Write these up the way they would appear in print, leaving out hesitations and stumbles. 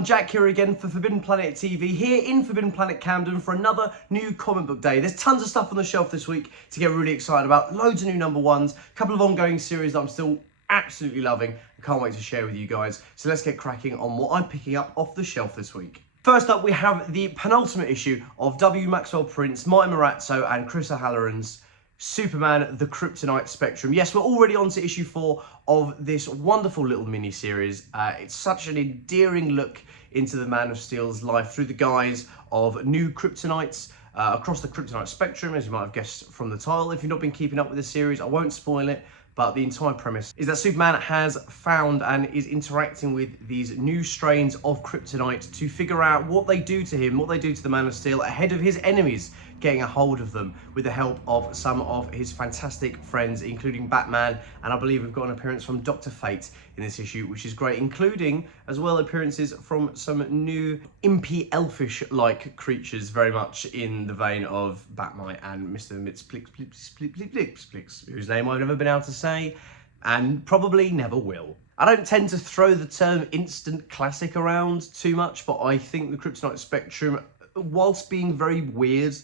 everyone, Jack here again for Forbidden Planet TV, here in Forbidden Planet Camden for another new comic book day. There's tons of stuff on the shelf this week to get really excited about, loads of new #1s, a couple of ongoing series that I'm still absolutely loving. I can't wait to share with you guys. So let's get cracking on what I'm picking up off the shelf this week. First up, we have the penultimate issue of W. Maxwell Prince, Martin Morazzo and Chris O'Halloran's Superman, the Kryptonite Spectrum. Yes, we're already on to issue 4 of this wonderful little mini-series. It's such an endearing look into the Man of Steel's life through the guise of new Kryptonites across the Kryptonite Spectrum, as you might have guessed from the title. If you've not been keeping up with the series, I won't spoil it, but the entire premise is that Superman has found and is interacting with these new strains of Kryptonite to figure out what they do to him, what they do to the Man of Steel ahead of his enemies getting a hold of them, with the help of some of his fantastic friends, including Batman, and I believe we've got an appearance from Dr. Fate in this issue, which is great, including as well appearances from some new impy elfish-like creatures, very much in the vein of Batmite and Mr. Mitsplix, whose name I've never been able to say, and probably never will. I don't tend to throw the term instant classic around too much, but I think the Kryptonite Spectrum, whilst being very weird,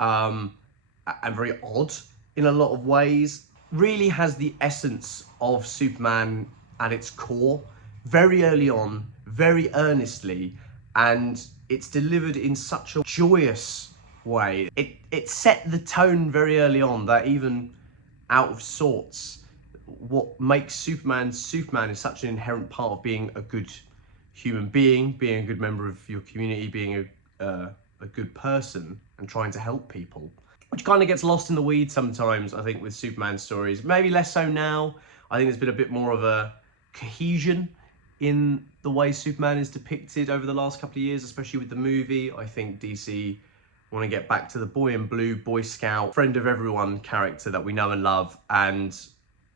and very odd in a lot of ways, really has the essence of Superman at its core, very early on, very earnestly, and it's delivered in such a joyous way. It set the tone very early on that even out of sorts, what makes Superman Superman is such an inherent part of being a good human being a good member of your community, being a good person and trying to help people, which kind of gets lost in the weeds sometimes, I think, with Superman stories. Maybe less so now. I think there's been a bit more of a cohesion in the way Superman is depicted over the last couple of years, especially with the movie. I think DC want to get back to the boy in blue, Boy Scout, friend of everyone character that we know and love, and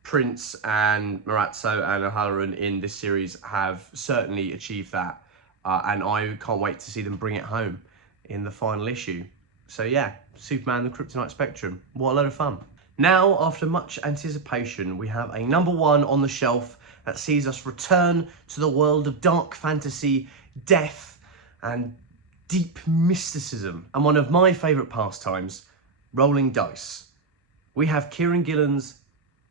Prince and Morazzo and O'Halloran in this series have certainly achieved that, and I can't wait to see them bring it home in the final issue. So yeah, Superman, the Kryptonite Spectrum, what a load of fun. Now, after much anticipation, we have a #1 on the shelf that sees us return to the world of dark fantasy, death, and deep mysticism, and one of my favourite pastimes, rolling dice. We have Kieran Gillen's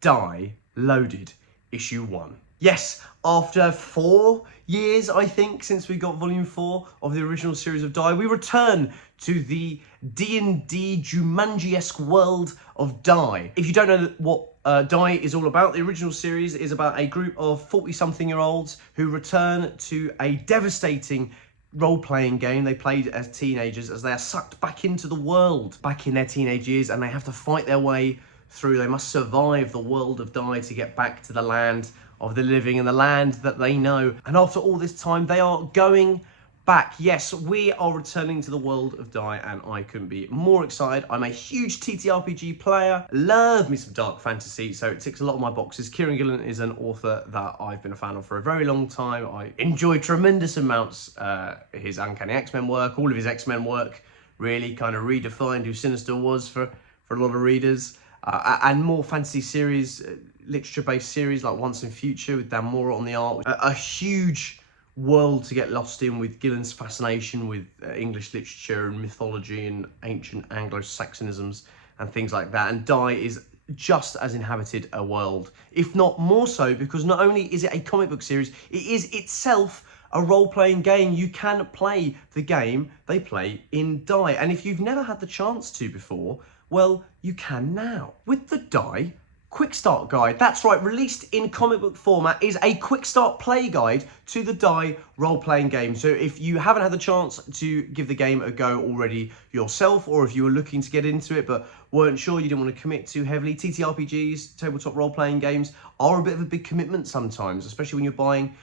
Die Loaded, issue 1. Yes, after 4 years, I think, since we got volume 4 of the original series of Die, we return to the D&D Jumanji-esque world of Die. If you don't know what Die is all about, the original series is about a group of 40-something-year-olds who return to a devastating role-playing game they played as teenagers, as they are sucked back into the world back in their teenage years, and they have to fight their way through. They must survive the world of Die to get back to the land of the living and the land that they know. And after all this time, they are going back. Yes, we are returning to the world of Die, and I couldn't be more excited. I'm a huge TTRPG player, love me some dark fantasy, so it ticks a lot of my boxes. Kieran Gillen is an author that I've been a fan of for a very long time. I enjoy tremendous amounts his Uncanny X-Men work, all of his X-Men work really kind of redefined who Sinister was for a lot of readers. And more fantasy series, literature-based series like Once and Future with Dan Mora on the art. A huge world to get lost in, with Gillen's fascination with English literature and mythology and ancient Anglo-Saxonisms and things like that. And Die is just as inhabited a world, if not more so, because not only is it a comic book series, it is itself a role-playing game. You can play the game they play in Die. And if you've never had the chance to before, well, you can now. With the Die Quick Start Guide, that's right, released in comic book format, is a quick start play guide to the Die role-playing game. So if you haven't had the chance to give the game a go already yourself, or if you were looking to get into it but weren't sure, you didn't want to commit too heavily, TTRPGs, tabletop role-playing games, are a bit of a big commitment sometimes, especially when you're buying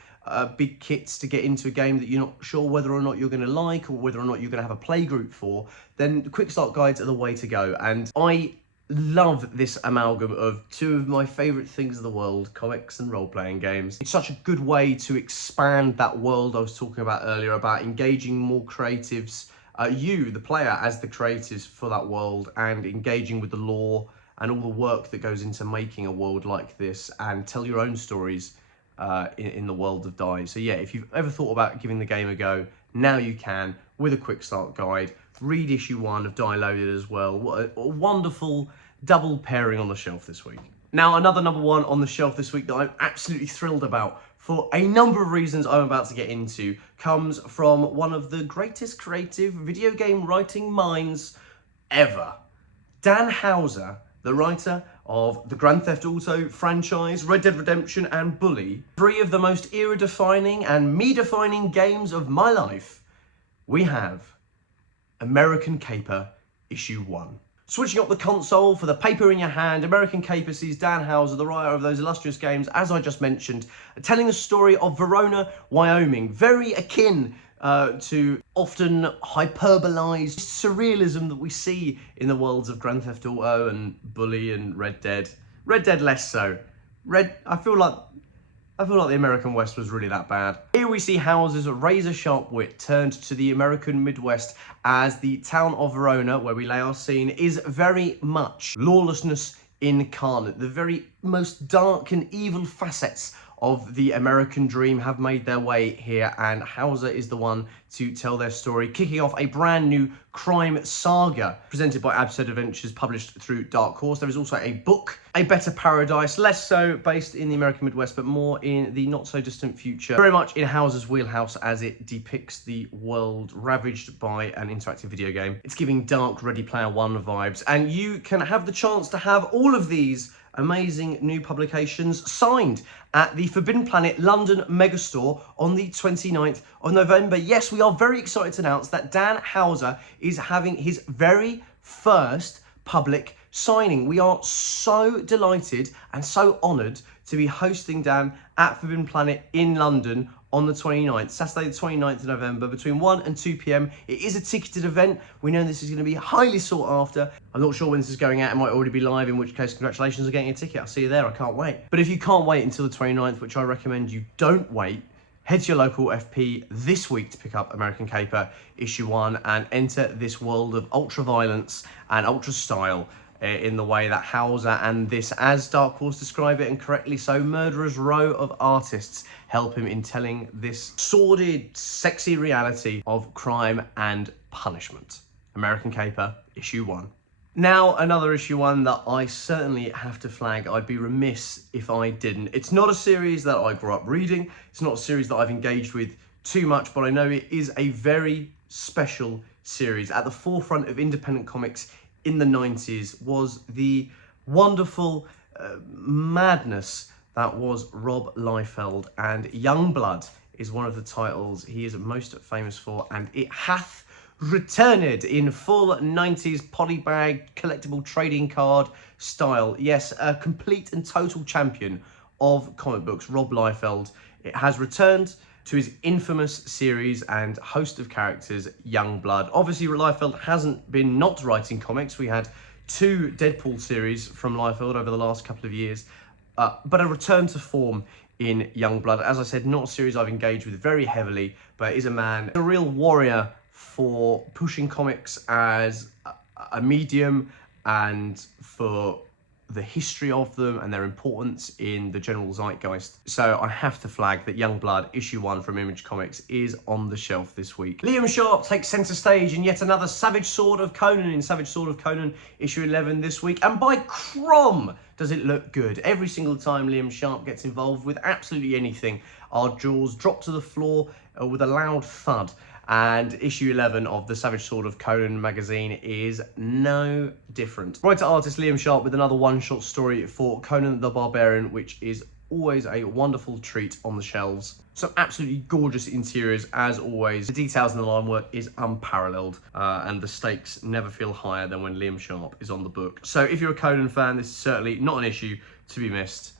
big kits to get into a game that you're not sure whether or not you're going to like, or whether or not you're going to have a play group for. Then the quick start guides are the way to go. And I love this amalgam of two of my favourite things in the world, comics and role-playing games. It's such a good way to expand that world I was talking about earlier, about engaging more creatives, you, the player, as the creatives for that world, and engaging with the lore and all the work that goes into making a world like this, and tell your own stories in the world of dice. So yeah, if you've ever thought about giving the game a go, now you can with a quick start guide. Read issue 1 of Die Loaded as well. What a wonderful double pairing on the shelf this week. Now, another number 1 on the shelf this week that I'm absolutely thrilled about for a number of reasons I'm about to get into comes from one of the greatest creative video game writing minds ever. Dan Houser, the writer of the Grand Theft Auto franchise, Red Dead Redemption and Bully, 3 of the most era-defining and me-defining games of my life. We have American Caper Issue 1. Switching up the console for the paper in your hand, American Caper sees Dan Houser, the writer of those illustrious games, as I just mentioned, telling the story of Verona, Wyoming, very akin to often hyperbolized surrealism that we see in the worlds of Grand Theft Auto and Bully and Red Dead. Red Dead less so. I feel like the American West was really that bad. Here we see Houser's razor-sharp wit turned to the American Midwest as the town of Verona, where we lay our scene, is very much lawlessness incarnate. The very most dark and evil facets of the American dream have made their way here, and Houser is the one to tell their story, kicking off a brand new crime saga presented by Absurd Adventures, published through Dark Horse. There is also a book, A Better Paradise, less so based in the American Midwest, but more in the not so distant future. Very much in Houser's wheelhouse as it depicts the world ravaged by an interactive video game. It's giving dark Ready Player One vibes, and you can have the chance to have all of these amazing new publications signed at the Forbidden Planet London Megastore on the 29th of November. Yes, we are very excited to announce that Dan Houser is having his very first public signing. We are so delighted and so honoured to be hosting Dan at Forbidden Planet in London on the 29th, Saturday the 29th of November, between 1 and 2 p.m. It is a ticketed event. We know this is going to be highly sought after. I'm not sure when this is going out. It might already be live, in which case congratulations on getting a ticket. I'll see you there. I can't wait. But if you can't wait until the 29th, which I recommend you don't wait, head to your local FP this week to pick up American Caper Issue 1 and enter this world of ultra-violence and ultra-style in the way that Houser and this, as Dark Horse describe it, and correctly so, murderer's row of artists help him in telling this sordid, sexy reality of crime and punishment. American Caper Issue 1. Now, another Issue 1 that I certainly have to flag. I'd be remiss if I didn't. It's not a series that I grew up reading. It's not a series that I've engaged with too much, but I know it is a very special series. At the forefront of independent comics in the 90s was the wonderful madness that was Rob Liefeld, and Youngblood is one of the titles he is most famous for, and it hath returned in full 90s polybag collectible trading card style. Yes, a complete and total champion of comic books, Rob Liefeld. It has returned to his infamous series and host of characters, Youngblood. Obviously, Liefeld hasn't been not writing comics. We had 2 Deadpool series from Liefeld over the last couple of years, but a return to form in Youngblood. As I said, not a series I've engaged with very heavily, but is a man, a real warrior for pushing comics as a medium and for the history of them and their importance in the general zeitgeist. So I have to flag that Youngblood Issue 1 from Image Comics is on the shelf this week. Liam Sharp takes centre stage in yet another Savage Sword of Conan in Savage Sword of Conan Issue 11 this week, and by crom does it look good. Every single time Liam Sharp gets involved with absolutely anything, our jaws drop to the floor with a loud thud. And issue 11 of the Savage Sword of Conan magazine is no different. Writer-artist Liam Sharp with another one-shot story for Conan the Barbarian, which is always a wonderful treat on the shelves. Some absolutely gorgeous interiors, as always. The details in the line work is unparalleled, and the stakes never feel higher than when Liam Sharp is on the book. So if you're a Conan fan, this is certainly not an issue to be missed.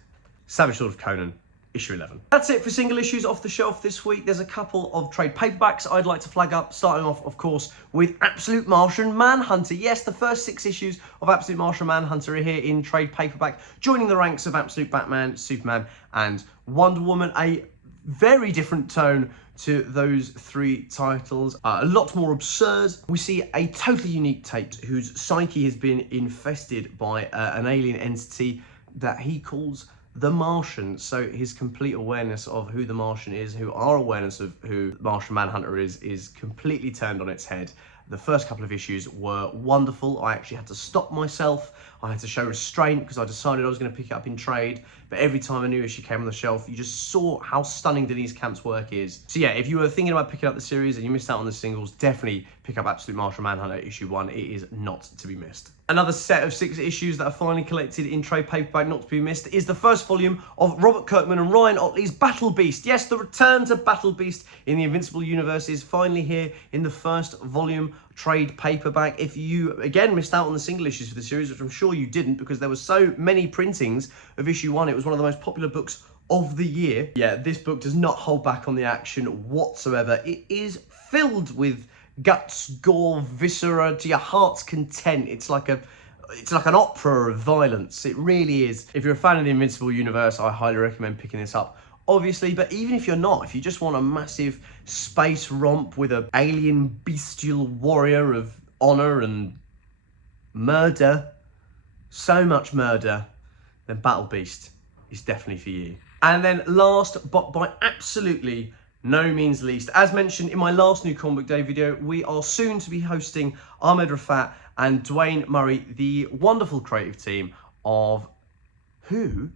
Savage Sword of Conan, Issue 11. That's it for single issues off the shelf this week. There's a couple of trade paperbacks I'd like to flag up, starting off, of course, with Absolute Martian Manhunter. Yes, the first 6 issues of Absolute Martian Manhunter are here in trade paperback, joining the ranks of Absolute Batman, Superman, and Wonder Woman. A very different tone to those 3 titles, a lot more absurd. We see a totally unique Tate whose psyche has been infested by an alien entity that he calls the Martian. So his complete awareness of who the Martian is, who our awareness of who Martian Manhunter is completely turned on its head. The first couple of issues were wonderful. I actually had to stop myself. I had to show restraint because I decided I was going to pick it up in trade. But every time a new issue came on the shelf, you just saw how stunning Denise Camp's work is. So yeah, if you were thinking about picking up the series and you missed out on the singles, definitely pick up Absolute Martian Manhunter issue 1. It is not to be missed. Another set of 6 issues that are finally collected in trade paperback, not to be missed, is the first volume of Robert Kirkman and Ryan Ottley's Battle Beast. Yes, the return to Battle Beast in the Invincible universe is finally here in the first volume trade paperback. If you, again, missed out on the single issues for the series, which I'm sure you didn't because there were so many printings of issue 1, it was one of the most popular books of the year. Yeah, this book does not hold back on the action whatsoever. It is filled with guts, gore, viscera to your heart's content. It's like an opera of violence. It really is. If you're a fan of the Invincible universe, I highly recommend picking this up, obviously. But even if you're not, if you just want a massive space romp with an alien bestial warrior of honor and murder, so much murder, then Battle Beast is definitely for you. And then last, but by absolutely no means least, as mentioned in my last New Comic Book Day video, we are soon to be hosting Ahmed Rafat and Dwayne Murray, the wonderful creative team of who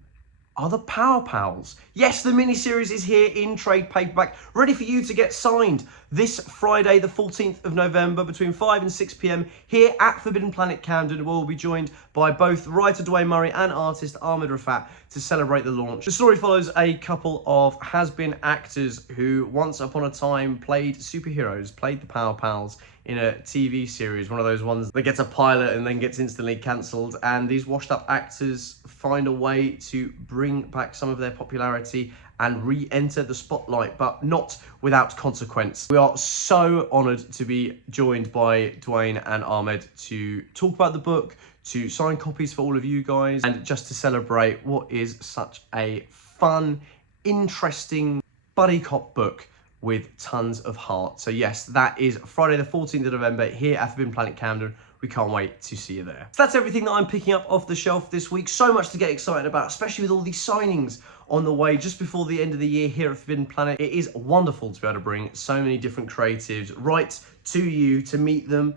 are the Power Pals. Yes, the miniseries is here in trade paperback, ready for you to get signed this Friday, the 14th of November, between 5 and 6 p.m. here at Forbidden Planet Camden. We'll be joined by both writer Dwayne Murray and artist Ahmed Rafat to celebrate the launch. The story follows a couple of has-been actors who once upon a time played superheroes, played the Power Pals in a TV series, one of those ones that gets a pilot and then gets instantly cancelled, and these washed-up actors find a way to bring back some of their popularity and re-enter the spotlight, but not without consequence. We are so honoured to be joined by Dwayne and Ahmed to talk about the book, to sign copies for all of you guys, and just to celebrate what is such a fun, interesting buddy cop book with tons of heart. So yes, that is Friday the 14th of November here at Forbidden Planet Camden. We can't wait to see you there. So that's everything that I'm picking up off the shelf this week. So much to get excited about, especially with all these signings on the way just before the end of the year here at Forbidden Planet. It is wonderful to be able to bring so many different creatives right to you, to meet them,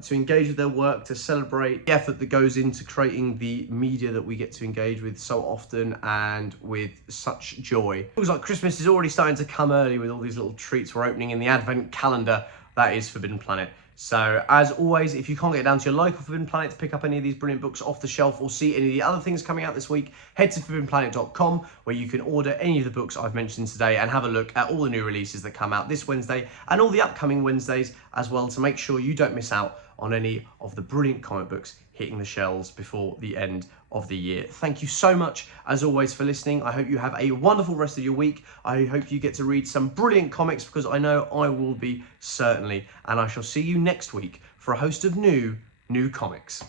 to engage with their work, to celebrate the effort that goes into creating the media that we get to engage with so often and with such joy. It feels like Christmas is already starting to come early with all these little treats we're opening in the advent calendar that is Forbidden Planet. So as always, if you can't get down to your local Forbidden Planet to pick up any of these brilliant books off the shelf or see any of the other things coming out this week, head to forbiddenplanet.com where you can order any of the books I've mentioned today and have a look at all the new releases that come out this Wednesday and all the upcoming Wednesdays as well, to make sure you don't miss out on any of the brilliant comic books hitting the shelves before the end of the year. Thank you so much, as always, for listening. I hope you have a wonderful rest of your week. I hope you get to read some brilliant comics, because I know I will be, certainly. And I shall see you next week for a host of new comics.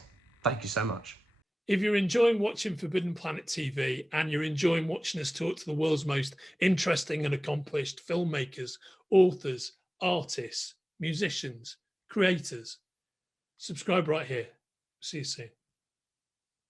Thank you so much. If you're enjoying watching Forbidden Planet TV and you're enjoying watching us talk to the world's most interesting and accomplished filmmakers, authors, artists, musicians, creators, subscribe right here. See you soon.